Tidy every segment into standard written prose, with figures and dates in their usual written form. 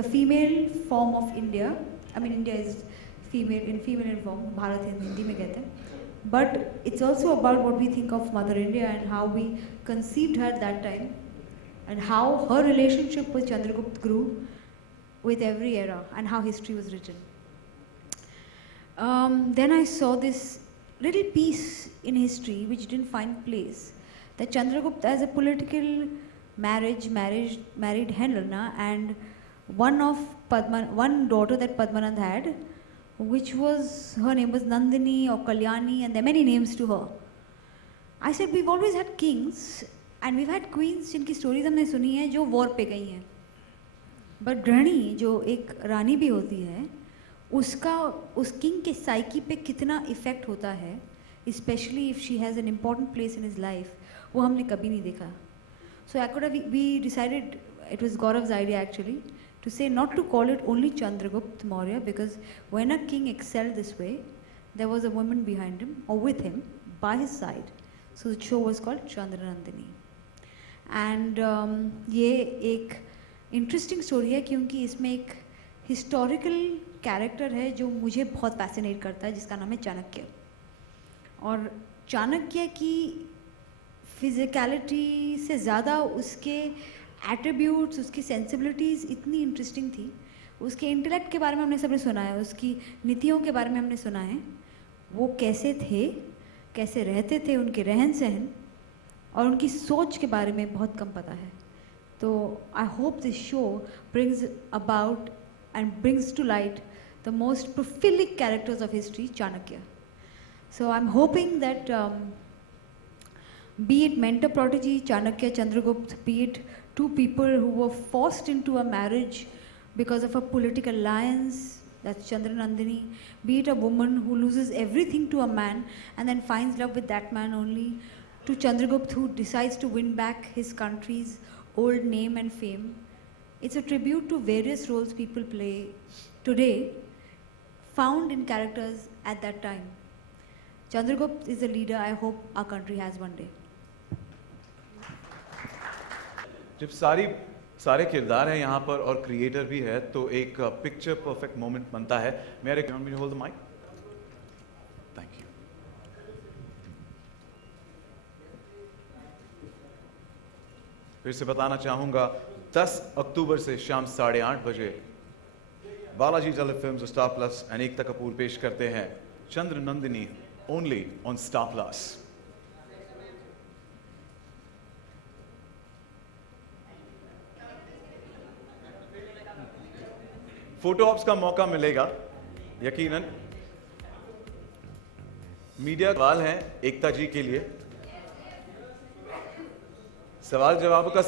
the female form of India. I mean, India is female in form. Bharat in Hindi में कहते हैं. But it's also about what we think of Mother India and how we conceived her at that time, and how her relationship with Chandragupta grew with every era, and how history was written. Then I saw this little piece in history which didn't find place. That Chandragupta, as a political married Helena, and one daughter that Padmanand had, which was, her name was Nandini or Kalyani, and there are many names to her. I said, we've always had kings and we've had queens जिनकी stories हमने सुनी है जो war पे गई हैं. But गृहिणी जो एक रानी भी होती है, उसका उस king के psyche पे कितना effect होता है, especially if she has an important place in his life, वो हमने कभी नहीं देखा. So we decided, it was Gaurav's idea actually, to say not to call it only Chandragupta Maurya, because when a king excelled this way, there was a woman behind him, or with him, by his side. So the show was called Chandranandini. And ये एक interesting story है क्योंकि इसमें एक historical character है जो मुझे बहुत fascinate करता है, जिसका नाम है चाणक्य. और चाणक्य की physicality से ज़्यादा उसके attributes, उसकी sensibilities इतनी interesting थी. उसके intellect के बारे में हमने सबने सुना है, उसकी नीतियों के बारे में हमने सुना है, वो कैसे थे, कैसे रहते थे, उनके रहन सहन और उनकी सोच के बारे में बहुत कम पता है. तो I hope this show brings about and brings to light the most prolific characters of history, Chanakya. So I'm hoping that be it mentor prodigy Chanakya, Chandragupta, be it two people who were forced into a marriage because of a political alliance, that's Chandranandini, be it a woman who loses everything to a man and then finds love with that man only, to Chandragupta who decides to win back his country's old name and fame. It's a tribute to various roles people play today, found in characters at that time. Chandragupta is a leader I hope our country has one day. जब सारे किरदार हैं यहाँ पर और creator भी है तो एक पिक्चर परफेक्ट मोमेंट बनता है. May I recommend me to hold the mic? Thank you. फिर से बताना चाहूँगा 10 अक्टूबर से शाम 8:30 बजे बालाजी टेलीफिल्म्स और Star Plus and Ekta Kapoor पेश करते हैं Chandranandini only on Star Plus. Photo ops का मौका मिलेगा यकीनन. मीडिया सवाल हैं एकता जी के लिए. सवाल जवाब का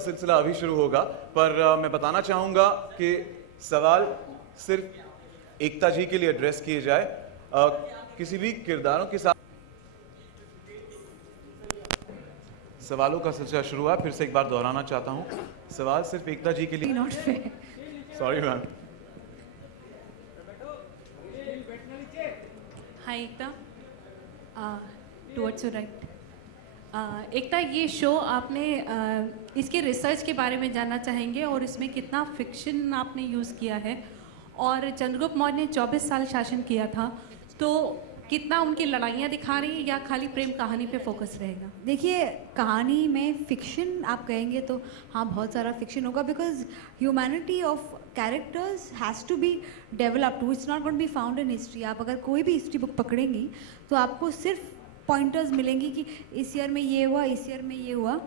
सिलसिला अभी शुरू होगा, पर मैं बताना चाहूंगा कि सवाल सिर्फ एकता जी के लिए एड्रेस किए जाए. किसी भी किरदारों के साथ सवालों का सिलसिला शुरू हुआ. फिर से एक बार दोहराना चाहता हूं, सवाल सिर्फ एकता जी के लिए. Sorry, ma'am. Hi, Ekta. Towards your right. एकता, ये शो आपने इसके रिसर्च के बारे में जानना चाहेंगे और इसमें कितना फिक्शन आपने यूज़ किया है. और चंद्रगुप्त मौर्य ने 24 साल शासन किया था, तो कितना उनकी लड़ाइयाँ दिखा रही है या खाली प्रेम कहानी पे फोकस रहेगा? देखिए, कहानी में फिक्शन आप कहेंगे तो हाँ, बहुत सारा फिक्शन होगा, because humanity of characters has to be developed, which not going be found in history. आप अगर कोई भी हिस्ट्री बुक पकड़ेंगी तो आपको सिर्फ पॉइंटर्स मिलेंगी कि इस ईयर में ये हुआ, इस ईयर में ये हुआ.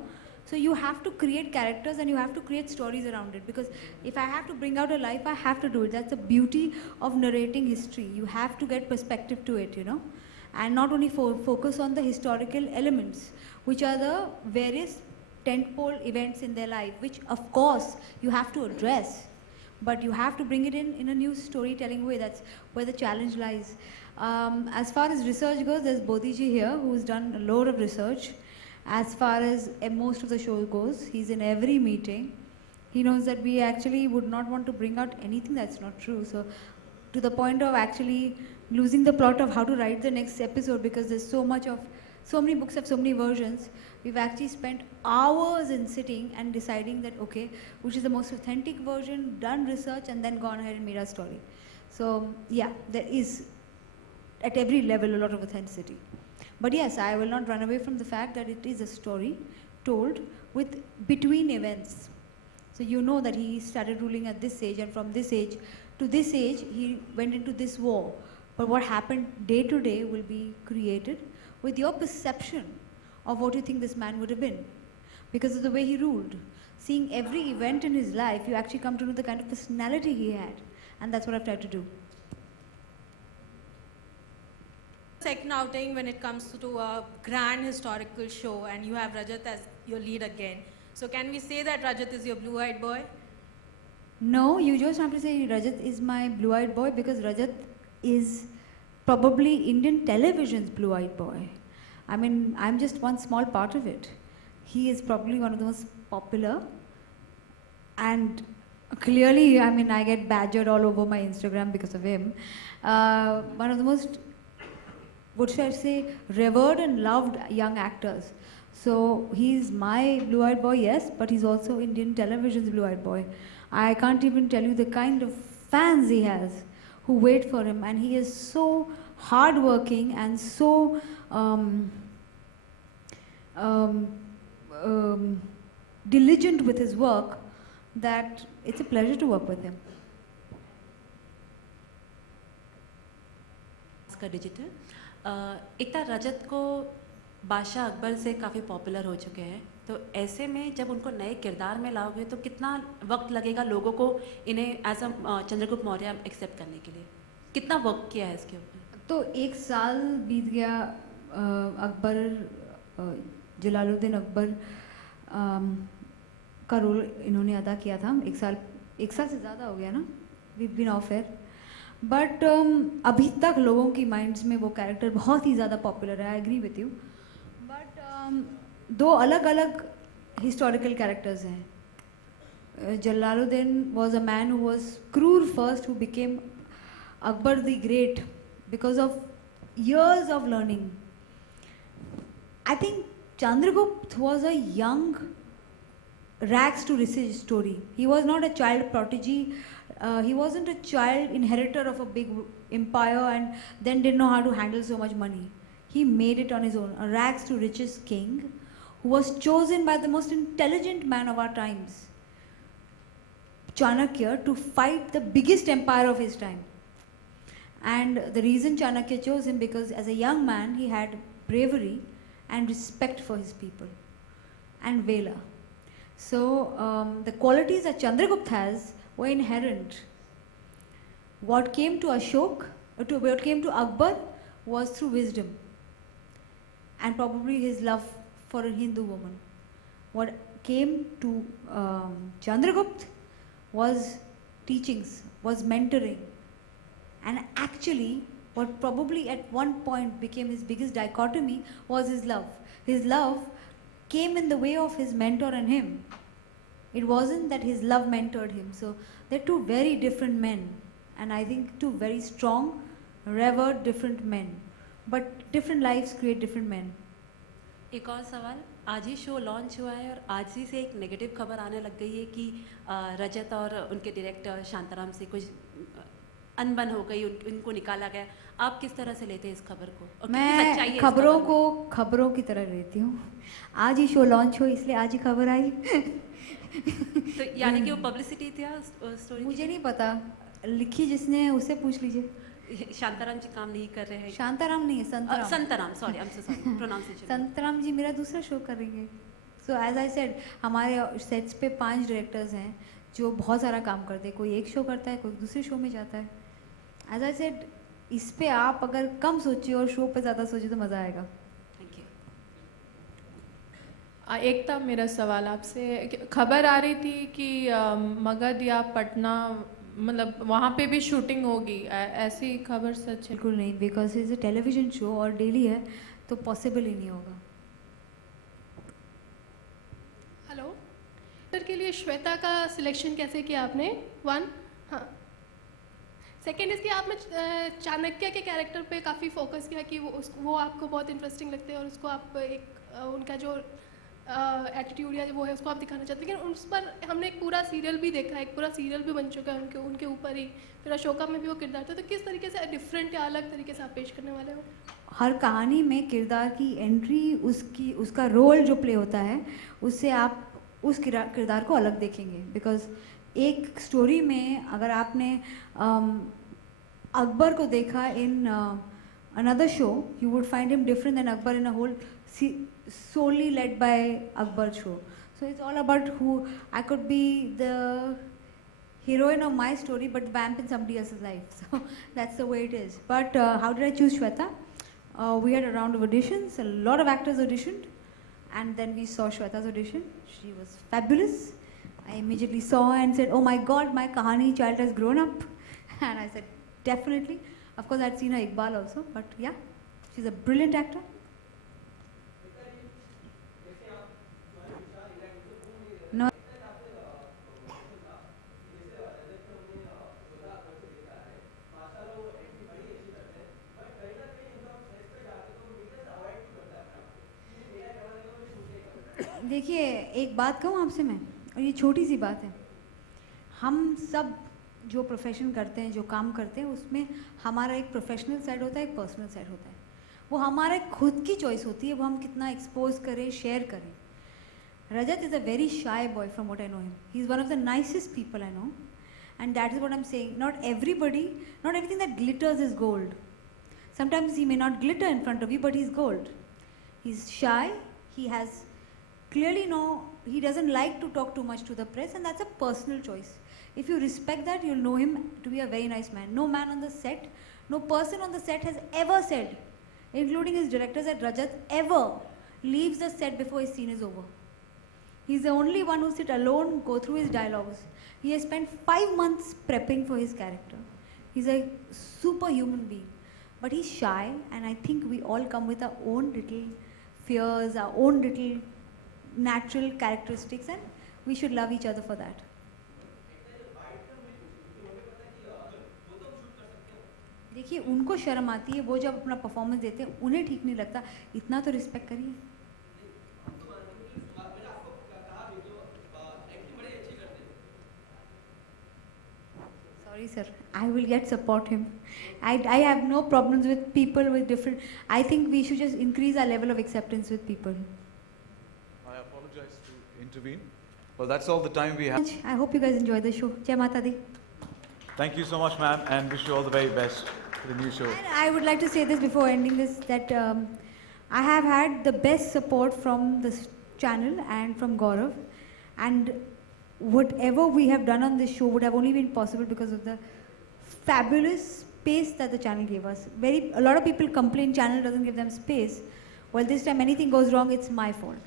So you have to create characters and you have to create stories around it, because if I have to bring out a life, I have to do it. That's the beauty of narrating history. You have to get perspective to it, you know, and not only focus on the historical elements, which are the various tentpole events in their life, which of course you have to address, but you have to bring it in a new storytelling way. That's where the challenge lies. As far as research goes, there's Bodhiji here who's done a lot of research. As far as most of the show goes, he's in every meeting. He knows that we actually would not want to bring out anything that's not true. So to the point of actually losing the plot of how to write the next episode, because there's so much of so many books have so many versions. We've actually spent hours in sitting and deciding that, okay, which is the most authentic version, done research, and then gone ahead and made our story. So, yeah, there is at every level a lot of authenticity. But yes, I will not run away from the fact that it is a story told with between events. So you know that he started ruling at this age, and from this age to this age, he went into this war. But what happened day to day will be created with your perception of what you think this man would have been, because of the way he ruled. Seeing every event in his life, you actually come to know the kind of personality he had, and that's what I've tried to do. Second outing when it comes to a grand historical show, and you have Rajat as your lead again. So can we say that Rajat is your blue-eyed boy? No, you just have to say Rajat is my blue-eyed boy, because Rajat is probably Indian television's blue-eyed boy. I mean, I'm just one small part of it. He is probably one of the most popular, and clearly, I mean, I get badgered all over my Instagram because of him. One of the most, what should I say, revered and loved young actors. So he's my blue-eyed boy, yes, but he's also Indian television's blue-eyed boy. I can't even tell you the kind of fans he has who wait for him, and he is so hardworking and so diligent with his work that it's a pleasure to work with him. इसका digital एकता रजत को बादशाह अकबर से काफ़ी popular हो चुके हैं, तो ऐसे में जब उनको नए किरदार में लाओगे तो कितना वक्त लगेगा लोगों को इन्हें as a Chandragupta Maurya accept करने के लिए? कितना वर्क किया है इसके ऊपर? तो 1 साल बीत गया। अकबर, जलालुद्दीन अकबर का रोल इन्होंने अदा किया था। 1 साल से ज़्यादा हो गया ना, we been off air, but अभी तक लोगों की माइंड्स में वो कैरेक्टर बहुत ही ज़्यादा पॉपुलर है। I agree with you, but 2 अलग अलग हिस्टोरिकल कैरेक्टर्स हैं। Jalaluddin was a man who was क्रूर first, who became Akbar the Great because of years of learning. I think Chandragupta was a young rags to riches story. He was not a child prodigy. He wasn't a child inheritor of a big empire and then didn't know how to handle so much money. He made it on his own. A rags to riches king who was chosen by the most intelligent man of our times, Chanakya, to fight the biggest empire of his time. And the reason Chanakya chose him, because as a young man he had bravery and respect for his people and valor. So the qualities that Chandragupta has were inherent. What came to what came to Akbar was through wisdom and probably his love for a Hindu woman. What came to Chandragupta was teachings, was mentoring. And actually, what probably at one point became his biggest dichotomy was his love. His love came in the way of his mentor and him. It wasn't that his love mentored him. So they're 2 very different men. And I think 2 very strong, revered, different men. But different lives create different men. एक और सवाल, आज ही show launch हुआ है और आज ही से एक नेगेटिव खबर आने लग गई है कि रजत और उनके डायरेक्टर शांताराम से कुछ अनबन हो गई, उनको निकाला गया। आप किस तरह से लेते हैं इस खबर को? और मैं खबरों को खबरों की तरह लेती हूँ। आज ही शो लॉन्च हो इसलिए आज ही खबर आई। तो यानी कि वो पब्लिसिटी थी स्टोरी? मुझे नहीं पता, लिखी जिसने उससे पूछ लीजिए। शांताराम जी काम नहीं कर रहे हैं? शांताराम नहीं है, Santram. Santram, sorry, I am so sorry, pronunciation. Santram ji मेरा दूसरा शो करेंगे। सो एज आई सेड, हमारे सेट्स पे 5 डायरेक्टर्स हैं जो बहुत सारा काम करते हैं। कोई एक शो करता है, कोई दूसरे शो में जाता है। एज आई सेड, इस पे आप अगर कम सोचिए और शो पे ज़्यादा सोचिए तो मज़ा आएगा। Thank you. एकता, मेरा सवाल आपसे, खबर आ रही थी कि मगध या पटना, मतलब वहाँ पे भी शूटिंग होगी, ऐसी खबर सच है? बिल्कुल नहीं, because is a television show और डेली है तो पॉसिबल ही नहीं होगा। हेलो सर, के लिए श्वेता का सिलेक्शन कैसे किया आपने? 1, हाँ सेकेंड इसकी आपने चाणक्य के कैरेक्टर पे काफ़ी फोकस किया कि वो आपको बहुत इंटरेस्टिंग लगते हैं और उसको आप उनका जो एटीट्यूड या वो है उसको आप दिखाना चाहते हैं, लेकिन उस पर हमने एक पूरा सीरियल भी देखा है, एक पूरा सीरियल भी बन चुका है उनके ऊपर ही, फिर अशोका में भी वो किरदार था। तो किस तरीके से डिफरेंट या अलग तरीके से आप पेश करने वाले हो? हर कहानी में किरदार की एंट्री, उसका रोल जो प्ले होता है, उससे आप उस किरदार को अलग देखेंगे। बिकॉज एक स्टोरी में अगर आपने अकबर को देखा in another show, you would find him different then Akbar in a whole solely led by Akbar show. So it's all about who I could be the heroine of my story, but vamp in somebody else's life. So that's the way it is. But how did I choose Shweta? We had a round of auditions. A lot of actors auditioned, and then we saw Shweta's audition. She was fabulous. I immediately saw her and said, "Oh my God, my Kahani child has grown up." And I said, "Definitely." Of course, I'd seen her Iqbal also, but yeah, she's a brilliant actor. No. देखिए, एक बात कहूँ आपसे मैं, और ये छोटी सी बात है, हम सब जो प्रोफेशन करते हैं, जो काम करते हैं, उसमें हमारा एक प्रोफेशनल साइड होता है, एक पर्सनल साइड होता है। वो हमारे खुद की चॉइस होती है, वो हम कितना एक्सपोज करें, शेयर करें। Rajat is a very shy boy from what I know him. He's one of the nicest people I know. And that is what I'm saying. Not everything that glitters is gold. Sometimes he may not glitter in front of you, but he's gold. He's shy. He doesn't like to talk too much to the press, and that's a personal choice. If you respect that, you'll know him to be a very nice man. No man on the set, no person on the set has ever said, including his directors, that Rajat ever leaves the set before his scene is over. He's the only one who sit alone, go through his dialogues. He has spent 5 months prepping for his character. He's a superhuman being. But he's shy, and I think we all come with our own little fears, our own little natural characteristics, and we should love each other for that. देखिए, उनको शर्म आती है, वो जब अपना performance देते हैं, उन्हें ठीक नहीं लगता, इतना तो रिस्पेक्ट करिए। Sorry sir, I will support him. I have no problems with people with different. I think we should just increase our level of acceptance with people. I apologize to intervene. Well, that's all the time we have. I hope you guys enjoy the show. Jai Mata Di. Thank you so much, ma'am, and wish you all the very best for the new show. And I would like to say this before ending this, that I have had the best support from this channel and from Gaurav, and whatever we have done on this show would have only been possible because of the fabulous space that the channel gave us. A lot of people complain channel doesn't give them space. Well, this time anything goes wrong, it's my fault.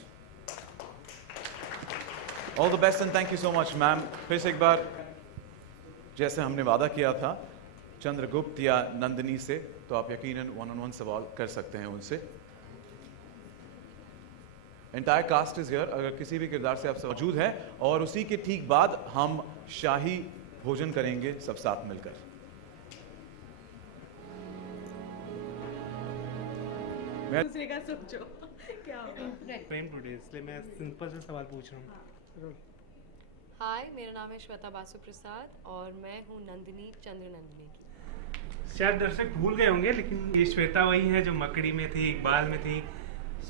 All the best and thank you so much, ma'am. फिर से एक बार जैसे हमने वादा किया था चंद्रगुप्त या नंदिनी से, तो आप यकीनन 1-on-1 सवाल कर सकते हैं उनसे। एंटायर कास्ट इज हियर, अगर किसी भी किरदार से आप मौजूद हैं, और उसी के ठीक बाद हम शाही भोजन करेंगे सब साथ मिलकर। दूसरे का सोचो क्या होगा। फ्रेम टुडे, इसलिए मैं सिंपल से सवाल पूछ रहा हूँ। हाय, मेरा नाम है श्वेता बासु प्रसाद और मैं हूँ नंदिनी चंद्र नंदिनी की। शायद दर्शक भूल गए होंगे, लेकिन ये श्वेता वही है जो मकड़ी में थी, इकबाल में थी।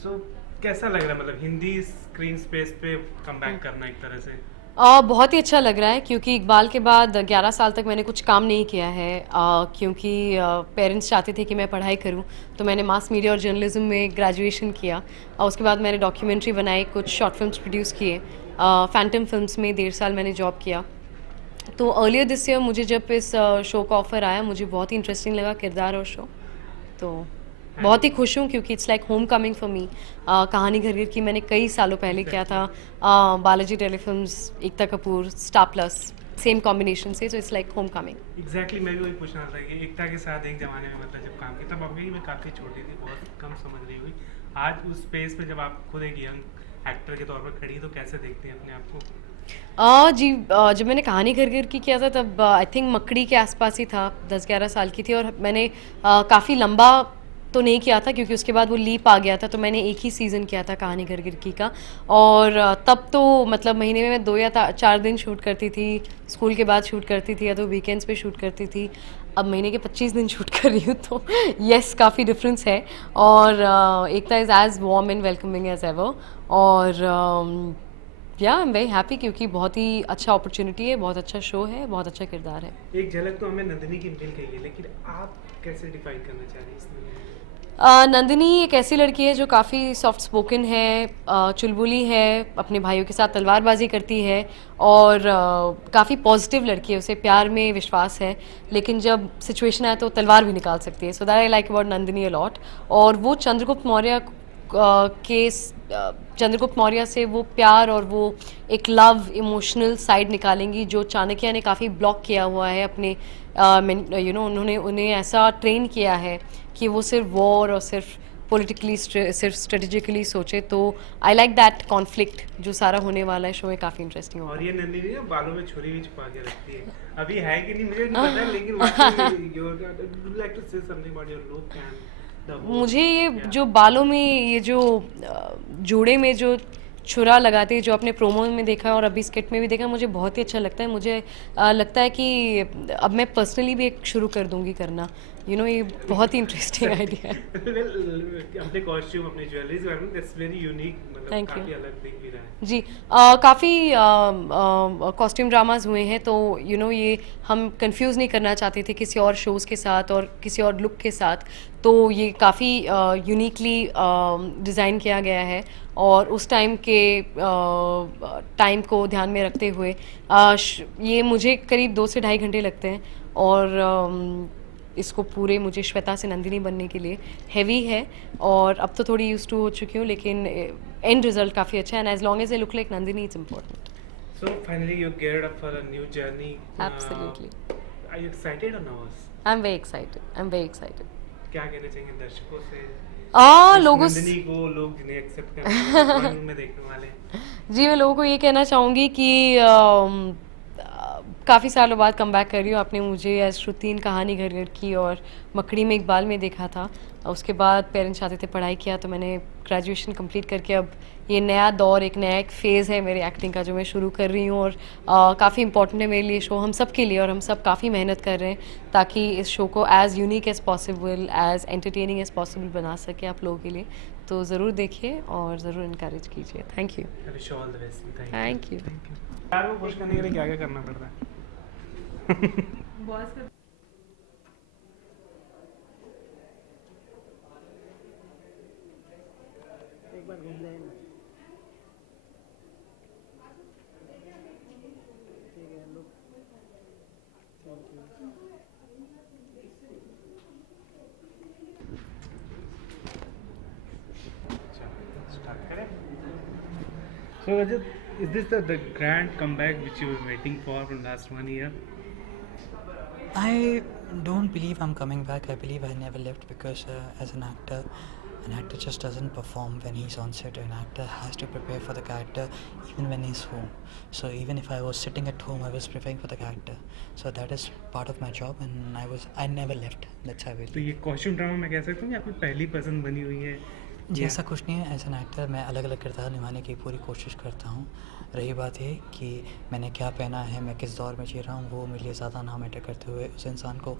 सो कैसा लग रहा है, मतलब हिंदी स्क्रीन स्पेस पे कमबैक करना एक तरह से? बहुत ही अच्छा लग रहा है, क्योंकि इकबाल के बाद 11 साल तक मैंने कुछ काम नहीं किया है, क्योंकि पेरेंट्स चाहते थे कि मैं पढ़ाई करूं, तो मैंने मास मीडिया और जर्नलिज्म में ग्रेजुएशन किया, और उसके बाद मैंने डॉक्यूमेंट्री बनाई, कुछ शॉर्ट फिल्म्स प्रोड्यूस किए, फैंटम फिल्म्स में 1.5 साल मैंने जॉब किया। तो अर्लियर दिस ईयर मुझे जब इस शो का ऑफ़र आया, मुझे बहुत ही इंटरेस्टिंग लगा किरदार और शो, तो बहुत ही खुश हूँ, क्योंकि it's like home coming for me. कहानी घर घर की मैंने कई सालों पहले किया था, Balaji Telefilms, Ekta Kapoor, Star Plus, same combination से, तो it's like home coming. Exactly, मैं भी वही पूछना था कि एकता के साथ एक ज़माने में मतलब जब काम किया, तब अभी मैं काफ़ी छोटी थी, बहुत कम समझ रही हुई। आज उस स्पेस पे जब आप खुद एक यंग एक्टर के तौर पर खड़ी, तो कैसे देखते हैं अपने आप को? जी, जब मैंने कहानी घर घर की किया था तब आई थिंक मकड़ी के आसपास ही था, 10-11 साल की थी। और मैंने काफ़ी लंबा तो नहीं किया था क्योंकि उसके बाद वो लीप आ गया था, तो मैंने एक ही सीज़न किया था कहानी घर घर की का। और तब तो मतलब महीने में मैं 2 या 4 दिन शूट करती थी, स्कूल के बाद शूट करती थी या तो वीकेंड्स पे शूट करती थी। अब महीने के 25 दिन शूट कर रही हूँ, तो येस काफ़ी डिफरेंस है। और Ekta is as warm and welcoming as ever. और या आई एम वेरी हैप्पी क्योंकि बहुत ही अच्छा अपॉर्चुनिटी है, बहुत अच्छा शो है, बहुत अच्छा किरदार है। एक झलक तो हमें नंदिनी की मिल गई है, लेकिन आप कैसे डिफाइन करना चाह रही हैं इस नंदिनी को? नंदिनी एक ऐसी लड़की है जो काफ़ी सॉफ्ट स्पोकन है, चुलबुली है, अपने भाइयों के साथ तलवारबाजी करती है और काफ़ी पॉजिटिव लड़की है, उसे प्यार में विश्वास है, लेकिन जब सिचुएशन आए तो वो तलवार भी निकाल सकती है। So that I like about Nandini a lot. और वो चंद्रगुप्त मौर्य चंद्रगुप्त मौर्य से वो प्यार और वो एक लव इमोशनल साइड निकालेंगी जो चाणक्य ने काफ़ी ब्लॉक किया हुआ है अपने उन्होंने उन्हें ऐसा ट्रेन किया है कि वो सिर्फ वॉर और सिर्फ पॉलिटिकली सिर्फ स्ट्रेटेजिकली सोचे। तो आई लाइक दैट कॉन्फ्लिक्ट जो सारा होने वाला है शो में, काफ़ी इंटरेस्टिंग होगा। और ये नंदिनी ना बालों में छुरी भी छुपा के रखती है, अभी है कि नहीं मुझे नहीं पता, लेकिन you like to say something about your look and the whole- मुझे ये Yeah. जो बालों में ये जो जोड़े में जो छुरा लगाते हैं, जो आपने प्रोमो में देखा और अभी स्किट में भी देखा, मुझे बहुत ही अच्छा लगता है। मुझे लगता है कि अब मैं पर्सनली भी एक शुरू कर दूंगी करना, ये बहुत ही इंटरेस्टिंग आइडिया है। Well, अपने कॉस्ट्यूम अपने ज्वेलरीज के बारे में दैट्स वेरी यूनिक, मतलब Thank you. काफी अलग दिख भी रहा है। जी, काफ़ी कॉस्ट्यूम ड्रामाज हुए हैं, तो ये हम कंफ्यूज नहीं करना चाहते थे किसी और शोज़ के साथ और किसी और लुक के साथ, तो ये काफ़ी यूनिकली डिज़ाइन किया गया है। और उस टाइम के टाइम को ध्यान में रखते हुए ये मुझे करीब 2 से ढाई घंटे लगते हैं। और इसको पूरे मुझे श्वेता से नंदिनी बनने के लिए हैवी है, और अब तो थोड़ी यूज टू हो चुकी हूँ, लेकिन एंड रिजल्ट काफ़ी अच्छा है। And as long as I look like Nandini, it's important. So finally you geared up for a new journey. Absolutely. Are you excited or nervous? I am very excited, I am very excited. क्या कहना चाहेंगे दर्शकों से? लोगों नंदिनी को लोग जिन्हें accept करने में देखने वाले हैं। जी, मैं लोगों को ये कहना चाहूँगी कि काफ़ी सालों बाद कम बैक कर रही हूँ। आपने मुझे एज श्रुतिन कहानी घर घर की और मकड़ी में इकबाल में देखा था, उसके बाद पेरेंट्स चाहते थे पढ़ाई किया, तो मैंने ग्रेजुएशन कंप्लीट करके अब ये नया दौर, एक नया एक फ़ेज़ है मेरी एक्टिंग का जो मैं शुरू कर रही हूँ। और काफ़ी इंपॉर्टेंट है मेरे लिए शो, हम सब के लिए, और हम सब काफ़ी मेहनत कर रहे हैं ताकि इस शो को as unique as possible, as entertaining as possible बना सके आप लोगों के लिए। तो ज़रूर देखिए और ज़रूर इनकरेज कीजिए। Thank you. I wish you all the best. Thank you. प्यार को खुश करने के लिए क्या क्या करना पड़ता है? Start करें? So Rajat, is this the grand comeback which you were waiting for from last 1 year? I don't believe I'm coming back. I believe I never left because as an actor just doesn't perform when he's on set. An actor has to prepare for the character even when he's home. So even if I was sitting at home, I was preparing for the character. So that is part of my job, and I never left. That's how I तो believe. ये costume drama मैं कह सकता हूँ कि आपकी पहली पसंद बनी हुई है। जी, ऐसा कुछ नहीं है। एज एन एक्टर मैं अलग अलग किरदार निभाने की पूरी कोशिश करता हूँ। रही बात ये कि मैंने क्या पहना है, मैं किस दौर में जी रहा हूँ, वो मेरे लिए ज़्यादा ना मैटर करते हुए उस इंसान को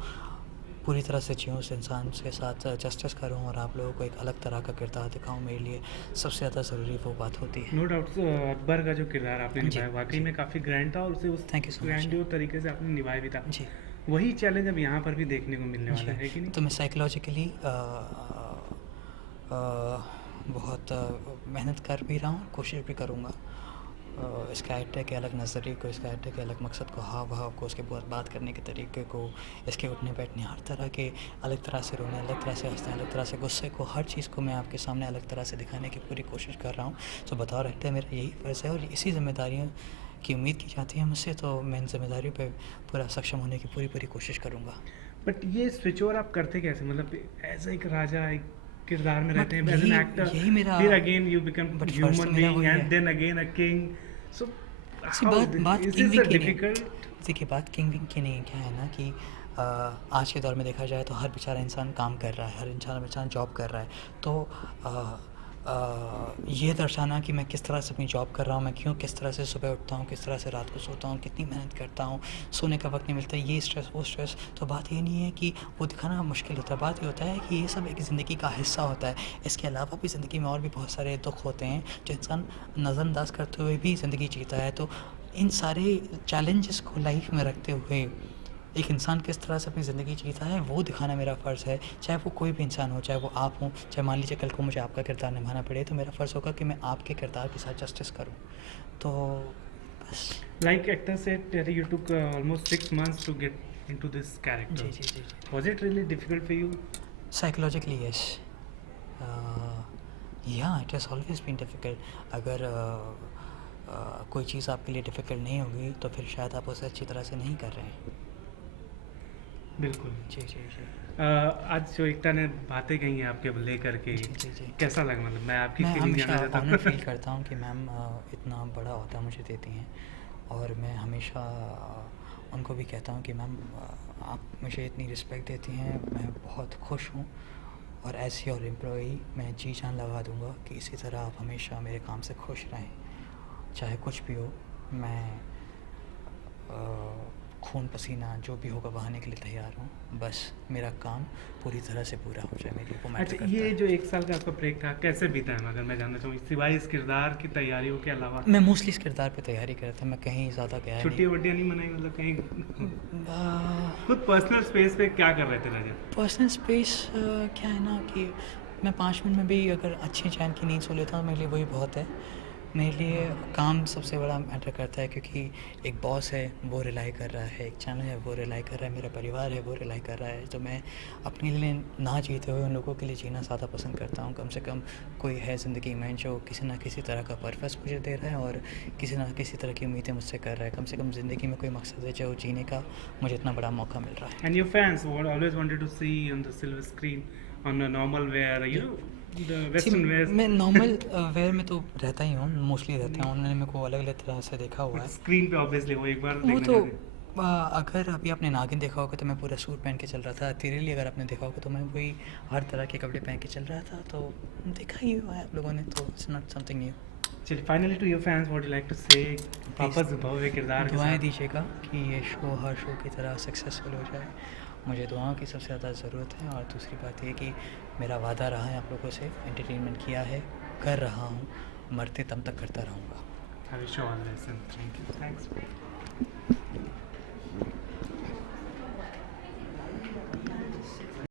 पूरी तरह से जीऊँ, उस इंसान के साथ जस्टिस करूँ और आप लोगों को एक अलग तरह का किरदार दिखाऊँ, मेरे लिए सबसे ज़्यादा ज़रूरी वो बात होती है। नो डाउट अकबर का जो किरदार आपने जी, निभाया वाकई में काफ़ी ग्रैंड था, और उसे उस Thank you so much. Grand तरीके से आपने निभाया भी था। जी वही चैलेंज अब यहाँ पर भी देखने को मिलने वाला है कि नहीं? तो मैं साइकोलॉजिकली बहुत मेहनत कर भी रहा हूँ, कोशिश भी करूँगा इस कैरेक्टर के अलग नज़रिए को, इस कैरेक्टर के अलग मकसद को, हाव भाव को, उसके बात करने के तरीके को, इसके उठने बैठने, हर तरह के अलग तरह से रोने, अलग तरह से हंसने, अलग तरह से गुस्से को, हर चीज़ को मैं आपके सामने अलग तरह से दिखाने की पूरी कोशिश कर रहा हूँ। तो बतौर एक्टर मेरा यही फ़र्ज़ है और इसी जिम्मेदारियों की उम्मीद की जाती है मुझसे, तो मैं इन जिम्मेदारियों पर पूरा सक्षम होने की पूरी कोशिश करूँगा। बट ये स्विच ओवर आप करते कैसे, मतलब एज एक राजा एक किरदार में रहते हैं एज एन एक्टर, यही मेरा फिर again you become but first human मेरा बीइंग वही एंड है। Then again a king. So सी बात किंग विंग की नहीं। डिफिकल्ट? देखिए बात किंग विंग की नहीं, क्या है ना कि आज के दौर में देखा जाए तो हर बेचारा इंसान काम कर रहा है, हर इंसान जॉब कर रहा है। तो ये दर्शाना कि मैं किस तरह से अपनी जॉब कर रहा हूँ, मैं क्यों किस तरह से सुबह उठता हूँ, किस तरह से रात को सोता हूँ, कितनी मेहनत करता हूँ, सोने का वक्त नहीं मिलता, ये स्ट्रेस वो स्ट्रेस, तो बात ये नहीं है कि वो दिखाना मुश्किल होता है। बात ये होता है कि ये सब एक ज़िंदगी का हिस्सा होता है। इसके अलावा भी ज़िंदगी में और भी बहुत सारे दुख होते हैं जो इंसान नज़रअंदाज करते हुए भी ज़िंदगी जीता है। तो इन सारे चैलेंजेस को लाइफ में रखते हुए एक इंसान किस तरह से अपनी ज़िंदगी जीता है वो दिखाना मेरा फ़र्ज़ है। चाहे वो कोई भी इंसान हो, चाहे वो आप हों, चाहे मान लीजिए कल को मुझे आपका किरदार निभाना पड़े, तो मेरा फ़र्ज़ होगा कि मैं आपके किरदार के साथ जस्टिस करूं। तो बस। Like actor said, Terry, you took almost 6 months to get into this character. जी। Was it really difficult for you? Psychologically yes, yeah it has always been difficult. अगर कोई चीज़ आपके लिए डिफ़िकल्ट नहीं होगी तो फिर शायद आप उसे अच्छी तरह से नहीं कर रहे हैं। बिल्कुल। जी। आज जो एकता ने बातें कही हैं आपके लेकर के, जी। कैसा लगा? मतलब मैं आपकी मैं फीलिंग हमेशा जानना चाहता ऑनर फील हूँ। करता हूँ कि मैम इतना बड़ा अहदा मुझे देती हैं, और मैं हमेशा उनको भी कहता हूँ कि मैम आप मुझे इतनी रिस्पेक्ट देती हैं, मैं बहुत खुश हूँ, और एज योर एम्प्लॉई मैं जी जान लगा दूँगा कि इसी तरह आप हमेशा मेरे काम से खुश रहें, चाहे कुछ भी हो। मैं खून पसीना जो भी होगा बहाने के लिए तैयार हूँ, बस मेरा काम पूरी तरह से पूरा हो जाए, मेरे को मैटर अच्छा, करता ये है। जो 1 साल का आपका ब्रेक था कैसे बीता है, अगर मैं जानना चाहूँ, सिवाय इस किरदार की तैयारियों के अलावा? मैं मोस्टली इस किरदार पे तैयारी कर रहा था, मैं कहीं ज़्यादा गया नहीं। छुट्टियाँ वट्टियाँ नहीं मनाई, मतलब कहीं खुद पर्सनल स्पेस पे क्या कर रहे थे रजत? पर्सनल स्पेस क्या है ना कि मैं 5 मिनट में भी अगर अच्छी चैन की नींद सो लेता हूँ, मेरे लिए वही बहुत है। मेरे लिए काम सबसे बड़ा मैटर करता है, क्योंकि एक बॉस है वो रिलाई कर रहा है, एक चैनल है वो रिलाई कर रहा है, मेरा परिवार है वो रिलाई कर रहा है। तो मैं अपने लिए ना जीते हुए उन लोगों के लिए जीना ज़्यादा पसंद करता हूँ। कम से कम कोई है ज़िंदगी में जो किसी ना किसी तरह का पर्पस मुझे दे रहा है और किसी ना किसी तरह की उम्मीदें मुझसे कर रहा है। कम से कम ज़िंदगी में कोई मकसद है जो जीने का मुझे इतना बड़ा मौका मिल रहा है। And your fans would always wanted to see on the silver screen on a normal wear, you know, the western wears. मैं नॉर्मल वेयर में तो रहता ही हूँ, मोस्टली रहता हूँ। उन्होंने मेरे को अलग अलग तरह से देखा हुआ है। स्क्रीन पे ऑब्वियसली वो एक बार वो देखने तो जाते हैं। अगर अभी आपने नागिन देखा होगा तो मैं पूरा सूट पहन के चल रहा था। तिरेली अगर आपने देखा होगा तो मैं वही हर तरह के कपड़े पहन के चल रहा था। तो देखा ही हुआ है आप लोगों ने, तो इट्स नॉट समथिंग न्यू। चलिए, finally to your fans what you like to say, वापस भव्य किरदार के दुआएं साथ। दीजिएगा कि ये शो हर शो की तरह सक्सेसफुल हो जाए। मुझे दुआओं की सबसे ज़्यादा ज़रूरत है। और दूसरी बात ये कि मेरा वादा रहा है आप लोगों से, एंटरटेनमेंट किया है, कर रहा हूँ, मरते दम तक करता रहूँगा। I wish you all the best and thank you. Thanks.